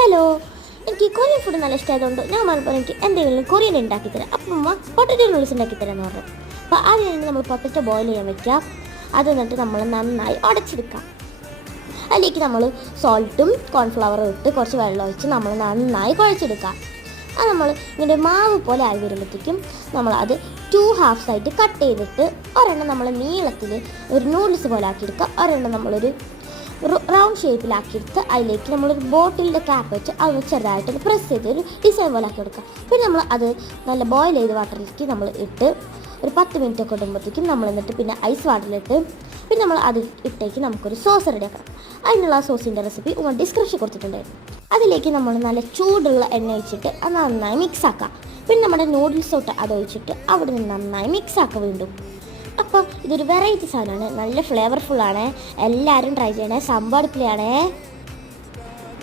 Hello, എനിക്ക് Korean food നല്ല ഇഷ്ടമായതുകൊണ്ട് ഞാൻ പറഞ്ഞപ്പോൾ എനിക്ക് എന്തെങ്കിലും കൊറിയൻ ഉണ്ടാക്കി തരാം. അപ്പം അമ്മ പൊട്ടറ്റോ നൂഡിൽസ് ഉണ്ടാക്കി തരാമെന്ന് പറഞ്ഞു. അപ്പോൾ ആദ്യം തന്നെ നമ്മൾ പൊട്ടറ്റോ ബോയിൽ ചെയ്യാൻ വെക്കാം. അത് എന്നിട്ട് നമ്മൾ നന്നായി ഉടച്ചെടുക്കാം. അതിലേക്ക് നമ്മൾ സോൾട്ടും കോൺഫ്ലവറും ഇട്ട് കുറച്ച് വെള്ളം ഒഴിച്ച് നമ്മൾ നന്നായി കുഴച്ചെടുക്കാം. അത് നമ്മൾ ഇങ്ങനെ മാവ് പോലെ ആയി വരുമ്പോഴത്തേക്കും നമ്മളത് 2 ഹാഫ്സായിട്ട് കട്ട് ചെയ്തിട്ട് ഒരെണ്ണം നമ്മൾ നീളത്തിൽ ഒരു നൂഡിൽസ് പോലെ ആക്കിയെടുക്കുക. ഒരെണ്ണം നമ്മളൊരു റൗണ്ട് ഷേപ്പിലാക്കിയെടുത്ത് അതിലേക്ക് നമ്മളൊരു ബോട്ടിലിൻ്റെ ക്യാപ്പ് വെച്ച് അത് ചെറുതായിട്ട് പ്രസ് ചെയ്ത് ഒരു ഡിസൈൻ പോലെ ആക്കി എടുക്കുക. പിന്നെ നമ്മൾ അത് നല്ല ബോയിൽ ചെയ്ത് വാട്ടറിലേക്ക് നമ്മൾ ഇട്ട് ഒരു 10 മിനിറ്റ് ഒക്കെ ഇടുമ്പോഴത്തേക്കും നമ്മൾ എന്നിട്ട് പിന്നെ ഐസ് വാട്ടറിലിട്ട് പിന്നെ നമ്മൾ അത് ഇട്ടേക്ക് നമുക്കൊരു സോസ് റെഡിയാക്കണം. അതിനുള്ള സോസിൻ്റെ റെസിപ്പി ഡിസ്ക്രിപ്ഷൻ കൊടുത്തിട്ടുണ്ടായിരുന്നു. അതിലേക്ക് നമ്മൾ നല്ല ചൂടുള്ള എണ്ണ ഒഴിച്ചിട്ട് അത് നന്നായി മിക്സ് ആക്കാം. പിന്നെ നമ്മുടെ നൂഡിൽസ് തൊട്ട് അത് ഒഴിച്ചിട്ട് അവിടെ നിന്ന് നന്നായി മിക്സ് ആക്കുക വീണ്ടും. അപ്പോൾ ഇതൊരു വെറൈറ്റി സാധനമാണ്, നല്ല ഫ്ലേവർഫുള്ളാണ്. എല്ലാവരും ട്രൈ ചെയ്യണേ. സംഭവം അടിപൊളിയാണേ.